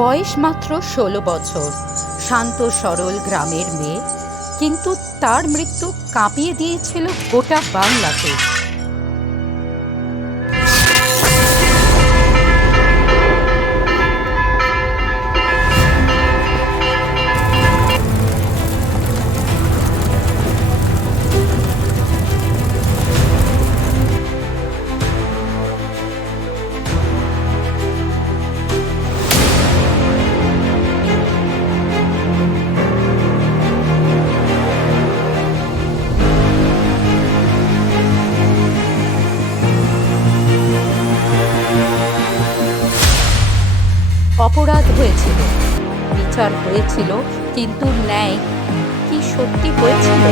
বয়স মাত্র ষোলো বছর। শান্ত, সরল গ্রামের মেয়ে। কিন্তু তার মৃত্যু কাঁপিয়ে দিয়েছিল গোটা বাংলাকে অপরাধ হয়েছিল। বিচার হয়েছিল কিন্তু ন্যায় কি সত্যি হয়েছিল?